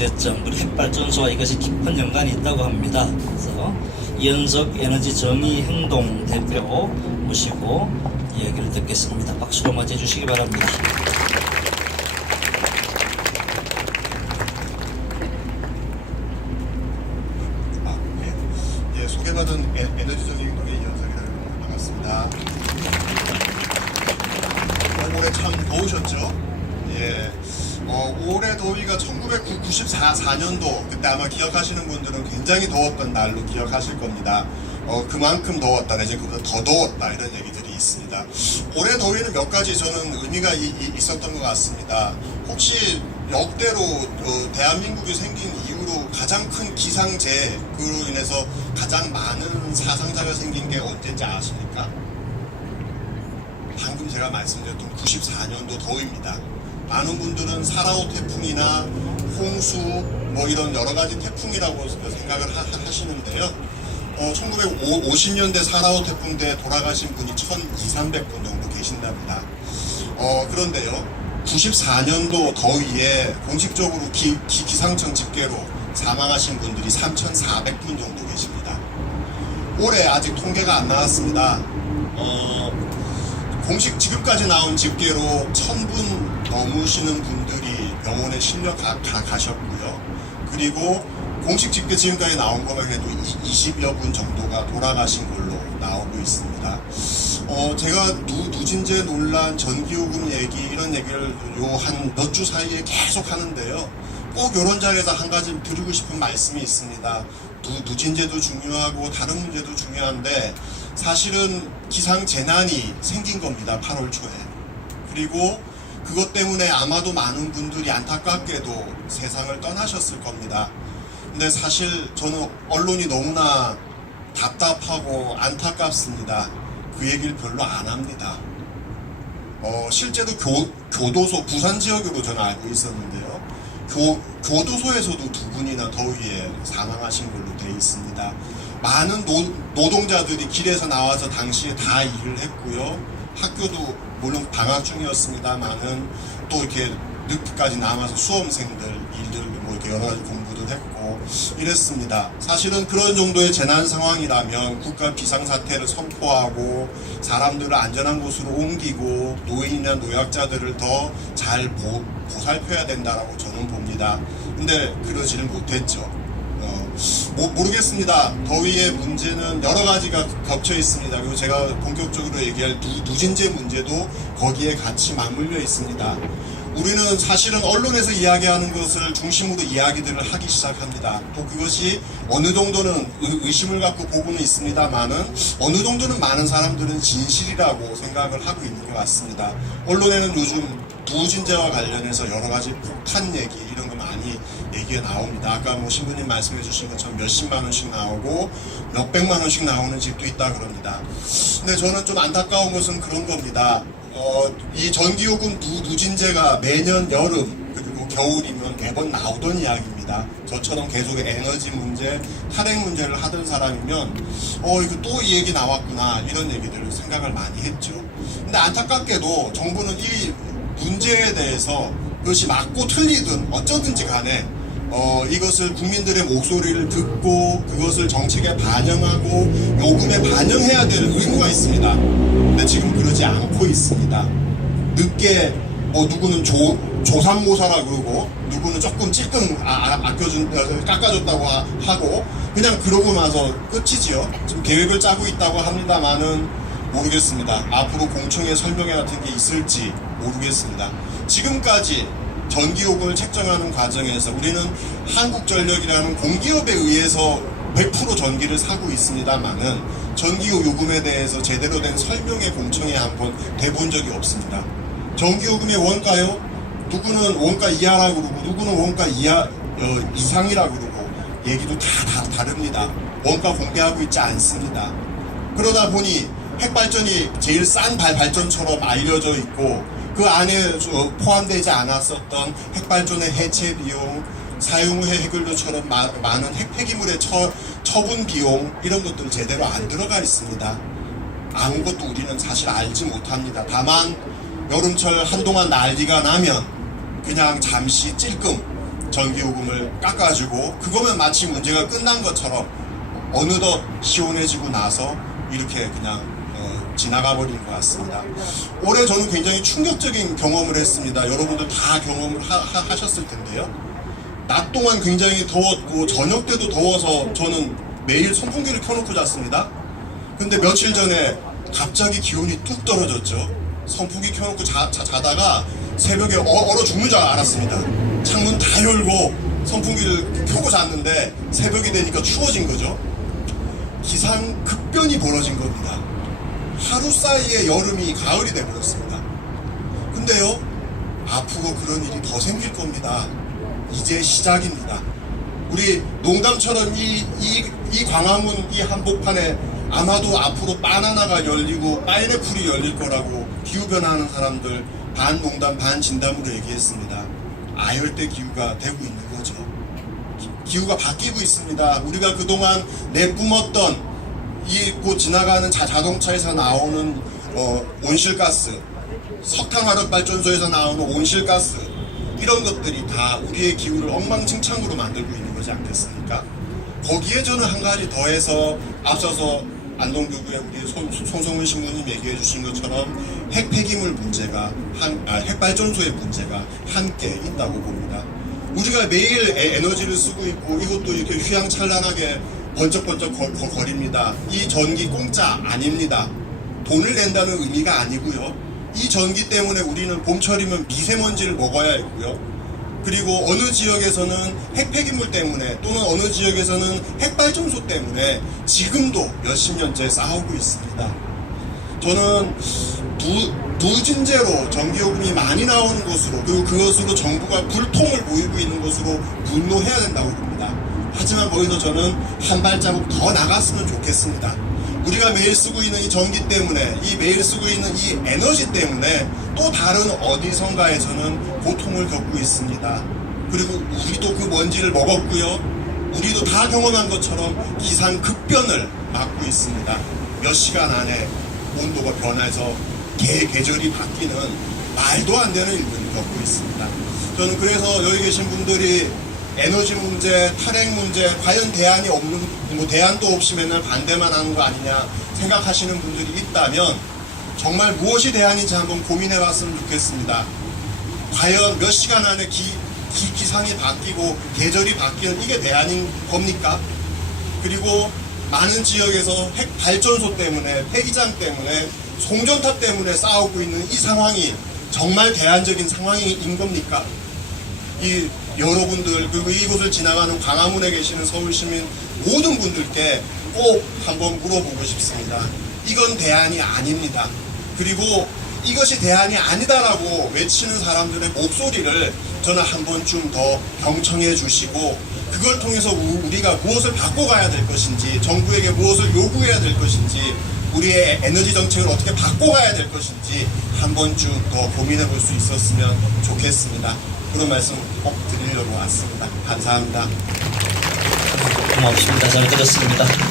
문제점, 그리고 핵발전소와 이것이 깊은 연관이 있다고 합니다. 그래서 이현석 에너지 정의 행동 대표 모시고 이야기를 듣겠습니다. 박수로 맞이해 주시기 바랍니다. 소개받은 에너지 정의 행동의 이현석이라고 합니다. 반갑습니다. 올해 참 더우셨죠? 올해 더위가 1994년도 그때 아마 기억하시는 분들은 굉장히 더웠던 날로 기억하실 겁니다. 그만큼 더웠다, 이제 그보다 더 더웠다 이런 얘기들이 있습니다. 올해 더위는 몇 가지 저는 의미가 있었던 것 같습니다. 혹시 역대로 대한민국이 생긴 이후로 가장 큰 기상재해로 인해서 가장 많은 사상자가 생긴 게 언제인지 아십니까? 방금 제가 말씀드렸던 94년도 더위입니다. 많은 분들은 사라오 태풍이나 홍수 뭐 이런 여러 가지 태풍이라고 생각을 하시는데요. 1950년대 사라오 태풍 때 돌아가신 분이 1,200~300분 정도 계신답니다. 그런데요, 94년도 더위에 공식적으로 기상청 집계로 사망하신 분들이 3,400분 정도 계십니다. 올해 아직 통계가 안 나왔습니다. 공식 지금까지 나온 집계로 1,000분 넘으시는 분들이 병원에 실려 가셨고요. 그리고 공식 집계 지금까지 나온 것만 해도 20여 분 정도가 돌아가신 걸로 나오고 있습니다. 제가 누진제 논란, 전기요금 얘기 이런 얘기를 요 한 몇 주 사이에 계속 하는데요. 꼭 이런 자리에서 한 가지 드리고 싶은 말씀이 있습니다. 누진제도 중요하고 다른 문제도 중요한데 사실은 기상재난이 생긴 겁니다. 8월 초에. 그리고 그것 때문에 아마도 많은 분들이 안타깝게도 세상을 떠나셨을 겁니다. 근데 사실 저는 언론이 너무나 답답하고 안타깝습니다. 그 얘기를 별로 안 합니다. 실제로 교도소, 부산 지역으로 저는 알고 있었는데요. 교도소에서도 2분이나 더위에 사망하신 걸로 되어 있습니다. 많은 노동자들이 길에서 나와서 당시에 다 일을 했고요. 학교도 물론 방학 중이었습니다만은 또 이렇게 늦게까지 남아서 수험생들 일들 뭐 이렇게 여러 가지 공부도 했고 이랬습니다. 사실은 그런 정도의 재난 상황이라면 국가 비상사태를 선포하고 사람들을 안전한 곳으로 옮기고 노인이나 노약자들을 더 잘 보살펴야 된다라고 저는 봅니다. 근데 그러지는 못했죠. 모르겠습니다. 더위의 문제는 여러 가지가 겹쳐 있습니다. 그리고 제가 본격적으로 얘기할 누진제 문제도 거기에 같이 맞물려 있습니다. 우리는 사실은 언론에서 이야기하는 것을 중심으로 이야기들을 하기 시작합니다. 또 그것이 어느 정도는 의심을 갖고 보고는 있습니다만은 어느 정도는 많은 사람들은 진실이라고 생각을 하고 있는 것 같습니다. 언론에는 요즘 누진제와 관련해서 여러 가지 폭탄 얘기 이런 거 많이 얘기가 나옵니다. 아까 뭐 신부님 말씀해 주신 것처럼 몇십만 원씩 나오고 몇백만 원씩 나오는 집도 있다 그럽니다. 근데 저는 좀 안타까운 것은 그런 겁니다. 이 전기요금 누진제가 매년 여름 그리고 겨울이면 매번 나오던 이야기입니다. 저처럼 계속 에너지 문제, 탈핵 문제를 하던 사람이면 이거 또 이 얘기 나왔구나 이런 얘기들을 생각을 많이 했죠. 근데 안타깝게도 정부는 이 문제에 대해서 그것이 맞고 틀리든 어쩌든지 간에 이것을 국민들의 목소리를 듣고 그것을 정책에 반영하고 요금에 반영해야 될 의무가 있습니다. 근데 지금 그러지 않고 있습니다. 늦게 누구는 조삼모사라 그러고 누구는 조금 찔끔 깎아줬다고 하고 그냥 그러고 나서 끝이지요. 지금 계획을 짜고 있다고 합니다만은 모르겠습니다. 앞으로 공청회 설명회 같은 게 있을지 모르겠습니다. 지금까지 전기요금을 책정하는 과정에서 우리는 한국전력이라는 공기업에 의해서 100% 전기를 사고 있습니다만은 전기요금에 대해서 제대로 된 설명의 공청회 한번 돼본 적이 없습니다. 전기요금의 원가요? 누구는 원가 이하라고 그러고 누구는 원가 이상이라고 그러고 얘기도 다 다릅니다. 원가 공개하고 있지 않습니다. 그러다 보니 핵발전이 제일 싼 발전처럼 알려져 있고 그 안에 포함되지 않았었던 핵발전의 해체 비용, 사용 후의 해결료처럼 많은 폐기물의 처분 비용 이런 것들 제대로 안 들어가 있습니다. 아무것도 우리는 사실 알지 못합니다. 다만 여름철 한동안 난리가 나면 그냥 잠시 찔끔 전기요금을 깎아주고 그거면 마치 문제가 끝난 것처럼 어느덧 시원해지고 나서 이렇게 그냥 지나가 버린 것 같습니다. 올해 저는 굉장히 충격적인 경험을 했습니다. 여러분들 다 경험을 하셨을 텐데요. 낮 동안 굉장히 더웠고 저녁 때도 더워서 저는 매일 선풍기를 켜놓고 잤습니다. 근데 며칠 전에 갑자기 기온이 뚝 떨어졌죠. 선풍기 켜놓고 자다가 새벽에 얼어 죽는 줄 알았습니다. 창문 다 열고 선풍기를 켜고 잤는데 새벽이 되니까 추워진 거죠. 기상급변이 벌어진 겁니다. 하루 사이에 여름이 가을이 돼버렸습니다. 근데요, 앞으로 그런 일이 더 생길 겁니다. 이제 시작입니다. 우리 농담처럼 이 광화문 이 한복판에 아마도 앞으로 바나나가 열리고 파인애플이 열릴 거라고 기후변화하는 사람들 반 농담 반 진담으로 얘기했습니다. 아열대 기후가 되고 있는 거죠. 기후가 바뀌고 있습니다. 우리가 그동안 내뿜었던 이 곧 지나가는 자동차에서 나오는 온실가스, 석탄화력발전소에서 나오는 온실가스, 이런 것들이 다 우리의 기후를 엉망진창으로 만들고 있는 거지 않겠습니까? 거기에 저는 한 가지 더해서 앞서서 안동교구의 우리 송성훈 신부님 얘기해 주신 것처럼 핵폐기물 문제가 핵발전소의 문제가 함께 있다고 봅니다. 우리가 매일 에너지를 쓰고 있고 이것도 이렇게 휘황찬란하게 번쩍번쩍 거립니다. 이 전기 공짜 아닙니다. 돈을 낸다는 의미가 아니고요. 이 전기 때문에 우리는 봄철이면 미세먼지를 먹어야 했고요. 그리고 어느 지역에서는 핵폐기물 때문에 또는 어느 지역에서는 핵발전소 때문에 지금도 몇십 년째 싸우고 있습니다. 저는 누진제로 전기요금이 많이 나오는 곳으로 그리고 그것으로 정부가 불통을 보이고 있는 곳으로 분노해야 된다고 봅니다. 하지만 거기서 저는 한 발자국 더 나갔으면 좋겠습니다. 우리가 매일 쓰고 있는 이 전기 때문에 이 매일 쓰고 있는 이 에너지 때문에 또 다른 어디선가에서는 고통을 겪고 있습니다. 그리고 우리도 그 먼지를 먹었고요. 우리도 다 경험한 것처럼 기상급변을 맞고 있습니다. 몇 시간 안에 온도가 변해서 계절이 바뀌는 말도 안 되는 일들을 겪고 있습니다. 저는 그래서 여기 계신 분들이 에너지 문제, 탈핵 문제, 과연 대안이 없는, 대안도 없이 맨날 반대만 하는 거 아니냐 생각하시는 분들이 있다면 정말 무엇이 대안인지 한번 고민해 봤으면 좋겠습니다. 과연 몇 시간 안에 기상이 바뀌고 계절이 바뀌는 이게 대안인 겁니까? 그리고 많은 지역에서 핵 발전소 때문에, 폐기장 때문에, 송전탑 때문에 싸우고 있는 이 상황이 정말 대안적인 상황인 겁니까? 여러분들 그리고 이곳을 지나가는 광화문에 계시는 서울시민 모든 분들께 꼭 한번 물어보고 싶습니다. 이건 대안이 아닙니다. 그리고 이것이 대안이 아니다라고 외치는 사람들의 목소리를 저는 한 번쯤 더 경청해 주시고 그걸 통해서 우리가 무엇을 바꿔가야 될 것인지 정부에게 무엇을 요구해야 될 것인지 우리의 에너지 정책을 어떻게 바꿔가야 될 것인지 한 번쯤 더 고민해 볼 수 있었으면 좋겠습니다. 그런 말씀 꼭 드리려고 왔습니다. 감사합니다. 고맙습니다. 잘 들었습니다.